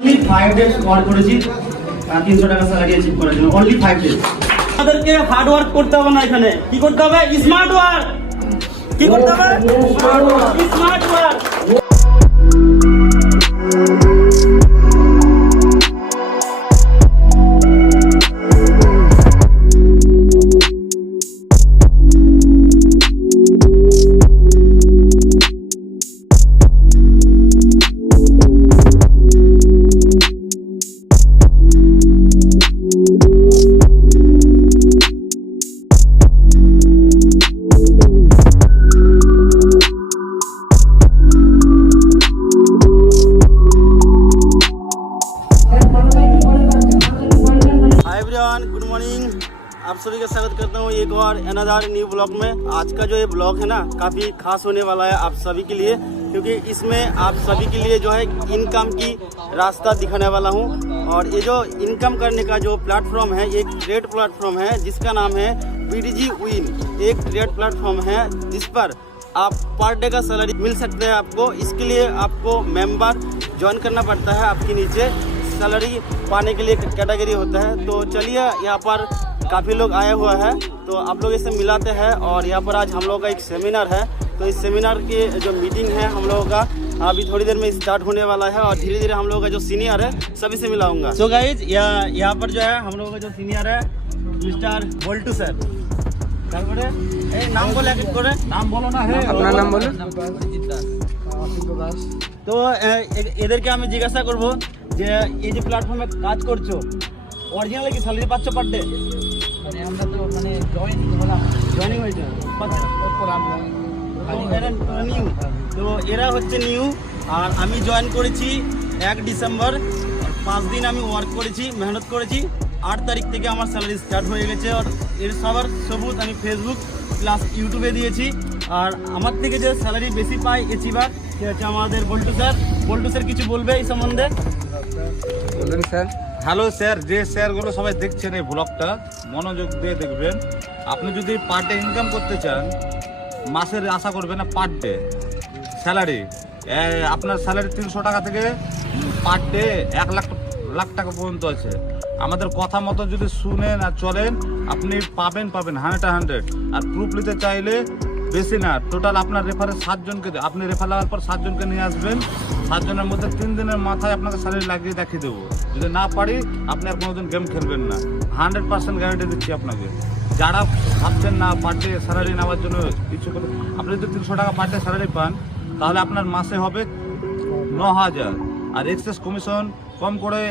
5 days work করেছি 300 টাকা salary achieve করার জন্য অনলি 5 days। আমাদেরকে হার্ড ওয়ার্ক করতে হবে না, এখানে কি করতে হবে? Smart work. কি করতে হবে? Smart work. गुड मॉर्निंग, आप सभी का स्वागत करता हूँ एक और अनदर न्यू ब्लॉग में। आज का जो ये ब्लॉग है ना काफ़ी खास होने वाला है आप सभी के लिए, क्योंकि इसमें आप सभी के लिए जो है इनकम की रास्ता दिखाने वाला हूँ। और ये जो इनकम करने का जो प्लेटफॉर्म है, एक ट्रेड प्लेटफॉर्म है जिसका नाम है PDG Win। एक ट्रेड प्लेटफॉर्म है जिस पर आप पर डे का सैलरी मिल सकते हैं आपको। इसके लिए आपको मेंबर ज्वाइन करना पड़ता है। आपके नीचे सैलरी पाने के लिए कैटेगरी होता है। तो चलिए, यहाँ पर काफ़ी लोग आए हुआ है तो आप लोग इससे मिलाते हैं। और यहाँ पर आज हम लोगों का एक सेमिनार है, तो इस सेमिनार की जो मीटिंग है हम लोगों का अभी थोड़ी देर में स्टार्ट होने वाला है। और धीरे धीरे हम लोगों का जो सीनियर है सभी से मिलाऊंगा। सो गाइज, यहाँ पर जो है हम लोगों का जो सीनियर है मिस्टर बोल्टू सर। তারপরে এই নাম বলে এক এক করে নাম বলো না। হে আপনার নাম বলো। তো এদেরকে আমি জিজ্ঞাসা করব যে এই যে প্ল্যাটফর্মে কাজ করছো অরিজিনালি কি স্যালারি পাচ্ছ পার ডে? মানে আমরা তো মানে জয়েনিং হয়েছে নিউ। তো এরা হচ্ছে নিউ আর আমি জয়েন করেছি 1 ডিসেম্বর। 5 দিন আমি ওয়ার্ক করেছি, মেহনত করেছি। 8 তারিখ থেকে আমার স্যালারি স্টার্ট হয়ে গেছে। আর এর সবার সবুত আমি ফেসবুক প্লাস ইউটিউবে দিয়েছি। আর আমার থেকে যে স্যালারি বেশি পায় অ্যাচিভার সে হচ্ছে আমাদের বল্টু স্যার। বল্টু স্যার কিছু বলবে এই সম্বন্ধে? বলুন স্যার। হ্যালো স্যার, যে স্যারগুলো সবাই দেখছেন এই ব্লগটা মনোযোগ দিয়ে দেখবেন। আপনি যদি পার ডে ইনকাম করতে চান, মাসের আশা করবেন না, পার ডে স্যালারি আপনার স্যালারি 300 টাকা থেকে পার ডে 1 লাখ টাকা পর্যন্ত আছে। আমাদের কথা মতো যদি শুনেন আর চলেন আপনি পাবেন 100। আর প্রুফ নিতে চাইলে বেশি না, টোটাল আপনার রেফারে 7 জনকে আপনি রেফার লাগার পর 7 জনকে নিয়ে আসবেন। 7 জনের মধ্যে 3 দিনের মাথায় আপনাকে স্যালারি লাগিয়ে দেখিয়ে দেবো। যদি না পারি আপনি আর কোনোদিন গেম খেলবেন না, 100% গ্যারান্টি দিচ্ছি আপনাকে। যারা ভাবছেন না পার ডে স্যালারি নেওয়ার জন্য কিছু করে, আপনি যদি 300 টাকা পার ডে স্যালারি পান তাহলে আপনার মাসে হবে 9000। আর এক্সেস কমিশন কম করে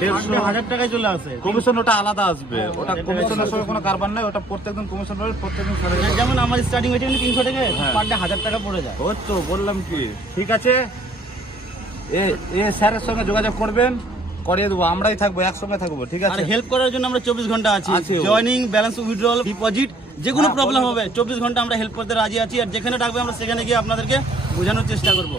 1,500 টাকায় চলে আসে। কমিশন ওটা আলাদা আসবে, ওটা কমিশনের সঙ্গে কোনো কারবার নাই, ওটা প্রত্যেকদিন কমিশন পাবে, প্রত্যেকদিন স্যালারি। যেমন আমার স্টার্টিং হয়েছে 300 টাকা, পার ডে 1000 টাকা পড়ে যায়। ওই তো বললাম কি, ঠিক আছে এ স্যারের সঙ্গে যোগাযোগ করবেন, করিয়ে দেবো, আমরাই থাকবো, একসঙ্গে থাকবো, ঠিক আছে। আর হেল্প করার জন্য আমরা 24 ঘন্টা আছি। জয়েনিং, ব্যালেন্স উইথড্রল, ডিপোজিট, যে কোনো প্রবলেম হবে 24 ঘন্টা আমরা হেল্প করতে রাজি আছি। আর যেখানে ডাকবে আমরা সেখানে গিয়ে আপনাদেরকে বোঝানোর চেষ্টা করবো।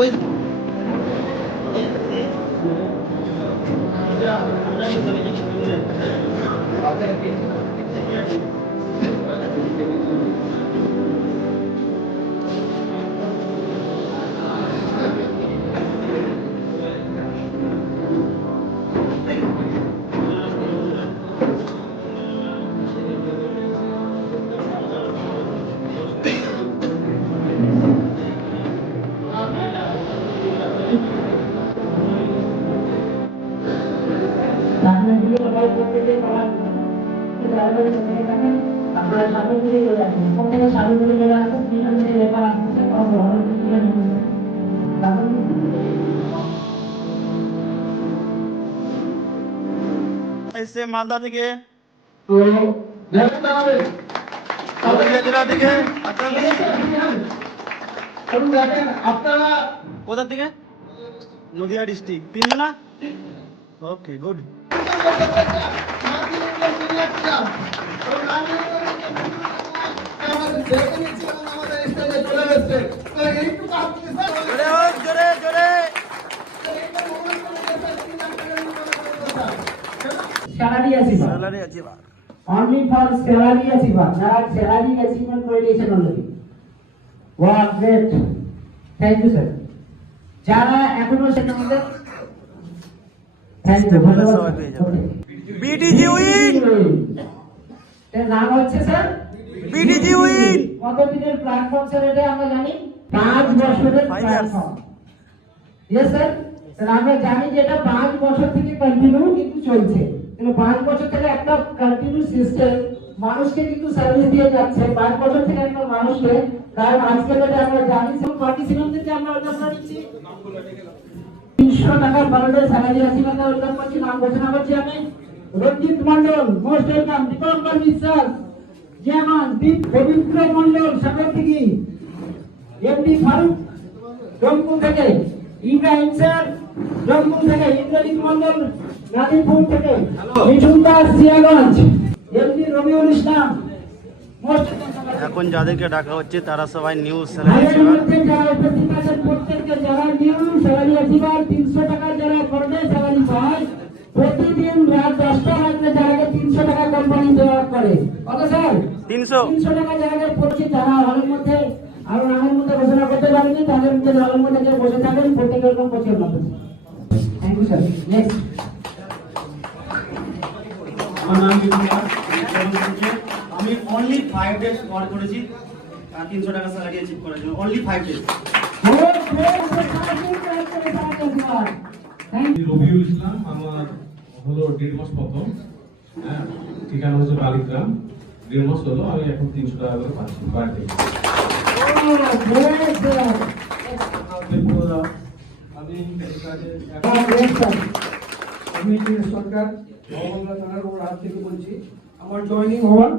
ওই আপনারা সামনে দিকে চলে আসুন প্রত্যেকে সামনে দিকে চলে আসুন পিছন থেকে লেখা ऐसे मालदा থেকে তো দেখতে হবে জেলা থেকে দেখেন আপনারা কোথা থেকে নদিয়া ডিস্ট্রিক্ট তিনজন না ওকে গুড জোরে জোরে স্যালারি অ্যাচিভার স্যালারি আছে বা only for salary achiever যারা salary achievement করে দিয়েছেন already wow great thank you sir যারা এখনো সেটা আমাদের থ্যাংক ইউ সবাই পেয়ে যাবে। বিটিজি উইন এর নাম হচ্ছে স্যার বিটিজি উইন কত দিনের প্ল্যাটফর্ম স্যার এটা আমরা জানি 5 বছরের 5 years। Platform yes sir sir আমরা জানি যে এটা 5 বছর থেকে কন্টিনিউ কিন্তু চলছে কিন্তু 5 বছর থেকে একটা কন্টিনিউ সিস্টেম মানুষকে কিন্তু সার্ভিস দিয়ে যাচ্ছে 5 বছর থেকে একটা মানুষকে কারণ আজকে যেটা আমরা জানি সব পার্টিসিপেন্টদেরকে আমরা ওয়েলকাম করছি 300 টাকা পার ডে স্যালারি আছে মানে ওয়েলকাম করছি নাম ঘোষণা করছি আমি রঞ্জিত মন্ডল মোস্ট ওয়েলকাম দীপঙ্কর বিশ্বাস যেমন দীপ পবিত্র মন্ডল সাগর থেকে এমডি ফারুক রংপুর থেকে ইব্রাহিম স্যার রংপুর থেকে ইন্দ্রজিৎ মন্ডল নাদিরপুর থেকে মিঠুন দাস সিয়াগঞ্জ এমডি রবিউল ইসলাম মোস্ট এখন যাদেরকে ডাকা হচ্ছে তারা সবাই নিউ ভাইয়ের স্যালারি মধ্যে যারা উপস্থিত আছেন প্রত্যেককে যারা নিউ স্যালারি অ্যাচিভার 300 টাকা যারা পার ডে স্যালারি পায় প্রতিদিন রাত 10টা বাজলে যারা 300 টাকা কোম্পানি দেওয়া করে কত স্যার 300 টাকা যারা পড়ছে যারা হলের মধ্যে আর নামের মধ্যে ঘোষণা করতে পারেনি তাদের মধ্যে হলের মধ্যে যারা বসে থাকেন প্রত্যেকের এরকম করছে আপনাদের থ্যাংক ইউ স্যার নেক্সট আমার নাম বিপুল কুমার আমি অনলি 5 ডেজ ওয়ার্ক করেছি 300 টাকা স্যালারি অ্যাচিভ করার জন্য অনলি 5 ডেজ রবিউল ইসলাম আমার হলো 1.5 মাস প্রথম হ্যাঁ ঠিকানা হচ্ছে বালিগ্রাম 1.5 মাস হলো আমি এখন 300 টাকা করে পাচ্ছি পার ডে আমি সরকার মহকুমা থানার ওর হাত থেকে বলছি আমার জয়েনিং হওয়ার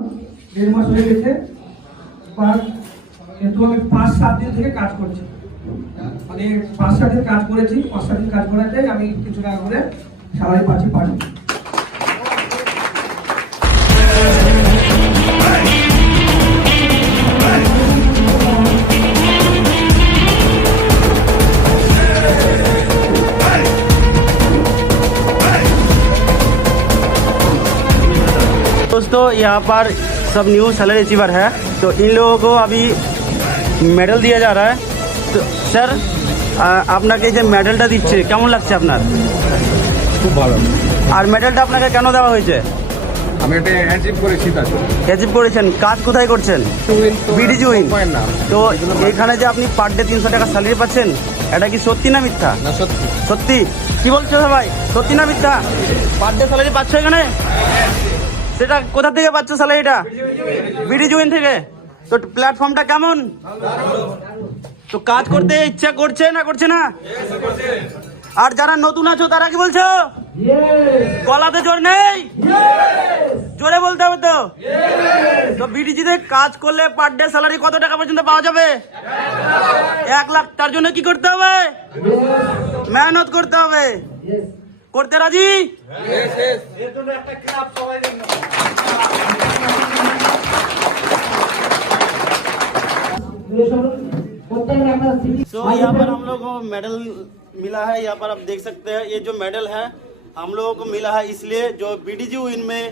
1.5 মাস হয়ে গেছে কিন্তু আমি 5-7 দিন থেকে কাজ করছি মানে 5-7 দিন কাজ করেছি 5-7 দিন কাজ করাতে আমি কিছু টাকা করে স্যালারি পাচ্ছি পারি दोस्तों यहाँ पर सब न्यू सैलरी अचीवर है तो इन लोगों को अभी মেডেল दिया जा रहा है तो স্যার আপনাকে যে মেডেলটা দিচ্ছে কেমন লাগছে আপনার খুব ভালো আর মেডেলটা আপনাকে কেন দেওয়া হয়েছে আমি এটা অ্যাচিভ করেছি তার জন্য অ্যাচিভ করেছেন কাজ কোথায় করছেন বিডিজি উইন না তো এখানে যে আপনি পার ডে 300 টাকা স্যালারি পাচ্ছেন এটা কি সত্যি না মিথ্যা না সত্যি সত্যি কি বলছো সবাই সত্যি না মিথ্যা পার ডে স্যালারি পাচ্ছ এখানে সেটা কোথা থেকে পাচ্ছ স্যালারিটা বিডিজি উইন থেকে তো প্ল্যাটফর্মটা কেমন তো কাজ করতে ইচ্ছা করছে না করছে না আর যারা নতুন আছো তারা কি বলছো গলাতে জোর নেই জোরে বলতে হবে তো তো বিডিজিতে কাজ করলে পার ডে স্যালারি কত টাকা পর্যন্ত পাওয়া যাবে 1 লাখ তার জন্য কি করতে হবে মেহনত করতে হবে করতে রাজি तो यहाँ पर हम लोग को मेडल मिला है यहाँ पर आप देख सकते हैं ये जो मेडल है हम लोगों को मिला है इसलिए जो बीडीजी इनमें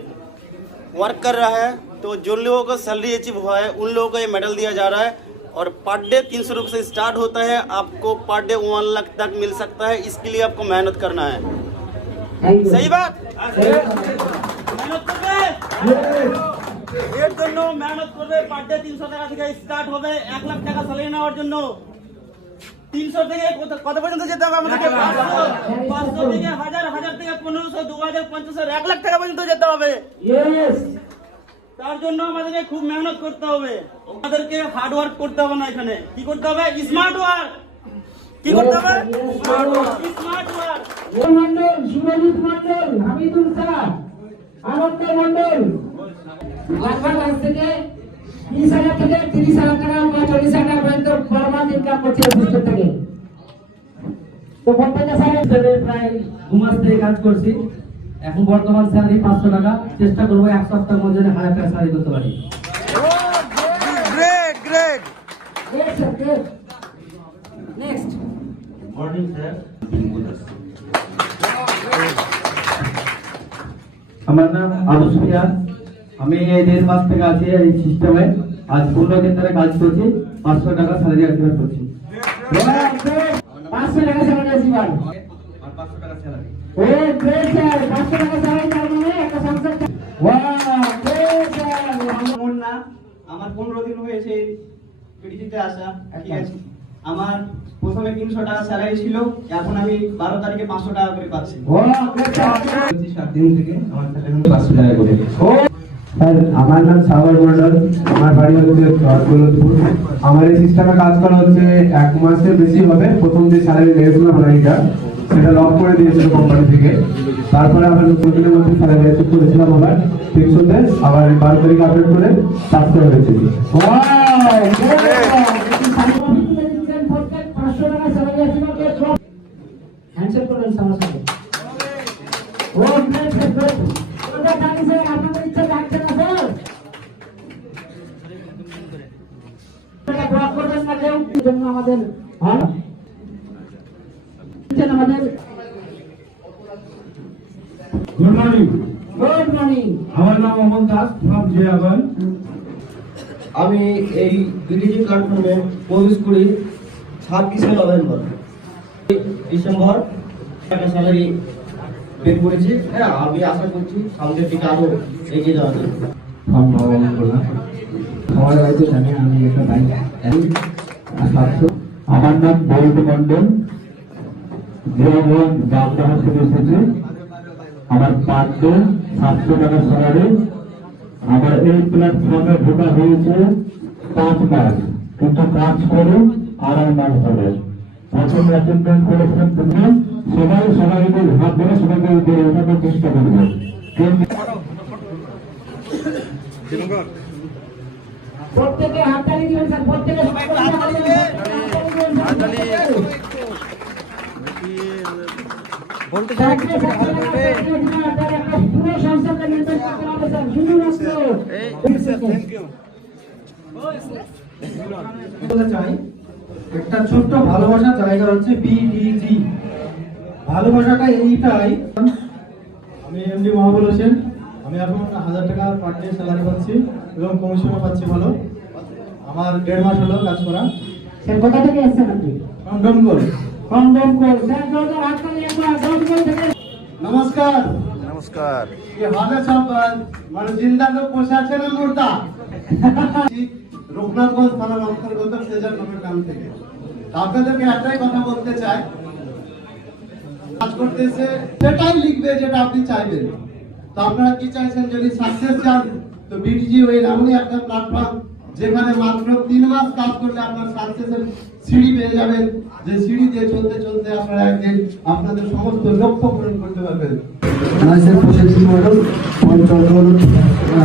वर्क कर रहा है तो जो लोगों को सैलरी अचीव हुआ है उन लोगों को ये मेडल दिया जा रहा है और पर डे 300 रुपये से स्टार्ट होता है आपको पर डे 1 लाख तक मिल सकता है इसके लिए आपको मेहनत करना है सही बात मेहनत कर এর জন্য মেহনত করবে পার ডে 300 টাকা থেকে স্টার্ট হবে 1 লাখ টাকা স্যালারি নেওয়ার জন্য 300 থেকে কত পর্যন্ত যেতে হবে আমাদেরকে 500 থেকে 1000 1000 থেকে 1500 2000 2500 1 লাখ টাকা পর্যন্ত যেতে হবে তার জন্য আমাদেরকে খুব মেহনত করতে হবে, আমাদেরকে হার্ড ওয়ার্ক করতে হবে না, এখানে কি করতে হবে? Smart work. কি করতে হবে? Smart work. Mondal, Surajit Mondal, Hamidul sir, Ananda Mondal, লাগভাগ আজ থেকে 20,000 থেকে 30,000 টাকা বা 40,000 টাকা পর্যন্ত ফরমাল ইনকাম করছে সিস্টেম থেকে। তো প্রত্যেকটা স্যার প্রায় 2 মাস থেকে কাজ করছি। এখন বর্তমান স্যালারি 500 টাকা। চেষ্টা করবো 1 সপ্তাহের মধ্যে 1000 টাকা স্যালারি করতে পারি। Next morning sir. আমার নাম আবুস মিয়া। আমি এই 1.5 মাস থেকে আছি এই সিস্টেমে। আজ 15 দিন ধরে কাজ করছি। 500 টাকা স্যালারি অ্যাচিভ করছি। 500 টাকা স্যালারি জীবন। আর 500 টাকা স্যালারি। ও গ্রেট স্যার, 500 টাকা স্যালারি তার মানে একটা সংসার। Wow great sir. মুন্না, আমার 15 দিন হয়েছে পিডিজিতে আসা, ঠিক আছে। আমার প্রথমে 300 টাকা স্যালারি ছিল, এখন আমি 12 তারিখে 500 টাকা করে পাচ্ছি। Wow great sir. 7 দিন থেকে আমার স্যালারি 500 টাকা করে। স্যার আমার নাম সাগর মন্ডল, আমার বাড়ি হচ্ছে চরদৌলতপুর। আমার এই সিস্টেমে কাজ করা হচ্ছে 1 মাসের বেশি হবে। প্রথম যে স্যালারি লেগেছিল মানিটা সেটা লক করে দিয়েছিল কোম্পানি থেকে। তারপরে আমরা 2 দিনের মধ্যে স্যালারি অ্যাচিভ করেছিলাম আবার 300-তে, আবার 12 তারিখে আপডেট করে 500 হয়েছে। Wow great sir. 500 টাকা স্যালারি আছে না কে সব হ্যান্ডশেক করেন আমার সাথে। ও গ্রেট স্যার গ্রেট। ওটা জানি স্যার আপনাদের ইচ্ছা থাকছে না স্যার। এটা ব্লক করবেন না কেউ, জন্য আমাদের হ্যাঁ আমাদের গুড মর্নিং। Good morning. আমার নাম অমন দাস ফ্রম জিয়াগঞ্জ। আমি এই বিডিজি প্ল্যাটফর্মে প্রবেশ করি 26শে নভেম্বর। ডিসেম্বর একটা স্যালারি পেড করেছি। হ্যাঁ, আমি আশা করছি সামনের দিকে আরো এগিয়ে যাওয়া যাবে। সবাই হয়তো জানে আমি একটা বাইক 700। আমার নাম বৈদ মন্ডল, জিয়াগঞ্জ বাগদাহ থেকে এসেছি। আমার পার ডে 700 টাকা স্যালারি। আমার এই প্ল্যাটফর্মে ঢোকা হয়েছে 5 মাস, কিন্তু কাজ করে 2.5 মাস ধরে। প্রথম অ্যাটেন্ডেন্ট করেছিলেন তুমি, সবাইকে হাত ধরে সবাইকে ওঠানোর চেষ্টা করবে। প্রত্যেকে হাততালি দিবেন স্যার, প্রত্যেকে হাততালি দিবেন। বলতে চাই কিছু কথা বলবে। একটা পুরো সংস্থাকে নির্দেশ করতে হবে স্যার, শুধুমাত্র এই স্যার থ্যাংক ইউ। বলতে চাই একটা ছোট্ট ভালোবাসার জায়গা হচ্ছে বিডিজি। ভালোবাসাটা এইটাই। আমি এমডি মহাবল হোসেন। আমি এখন 1000 টাকা পার ডে স্যালারি পাচ্ছি এবং কমিশনও পাচ্ছি ভালো। আমার 1.5 মাস হলো কাজ করা। স্যার কোথা থেকে এসেছেন আপনি? দমকল। কন্ডমকল। স্যার জলদি হাততালি একবার দমকল থেকে। নমস্কার। নমস্কার। ये हाले सब মানে জিন্দা লোক বসে আছেন না মুর্দা? রঘুনাথগঞ্জ থানার অন্তর্গত সেজার নামের গ্রাম থেকে। আপনাদেরকে একটাই কথা বলতে চাই, কাজ করতেছে সেটাই লিখবে যেটা আপনি চাইবেন। তো আপনারা কি চাইছেন? যদি সাকসেস চান তো বিডিজি ওই এমনই একটা প্ল্যাটফর্ম যেখানে মাত্র 3 মাস কাজ করলে আপনার সাকসেসের সিঁড়ি পেয়ে যাবেন, যে সিঁড়ি দিয়ে চলতে চলতে আপনারা একদিন আপনাদের সমস্ত লক্ষ্য পূরণ করতে পারবেন।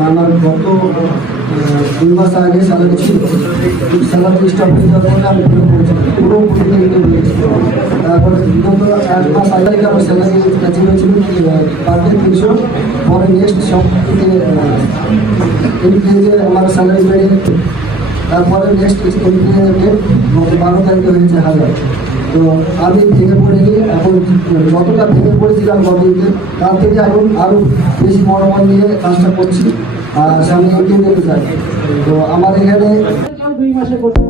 আমার গত 2 মাস আগে স্যালারি ছিল, স্যালারি স্টপ হয়ে যাওয়ার পরে আমি পুরোপুরি তারপরে বিগত 1 মাস আগে আমার স্যালারি অ্যাচিভ হয়েছিল পার ডে 300। পরে নেক্সট সপ্তাহে এনপিএতে আমার স্যালারি বেড়ে, তারপরে নেক্সট এনপিএ ডেট 12 তারিখে হয়েছে 1000। তো আমি ভেঙে পড়ে গিয়ে এখন যতটা ভেঙে পড়েছিলাম গভর্নমেন্টে তার থেকে এখন আরও বেশি মনোবল নিয়ে কাজটা করছি আর সামনে এগিয়ে যেতে চাই। তো আমার এখানে 2 মাসে করতে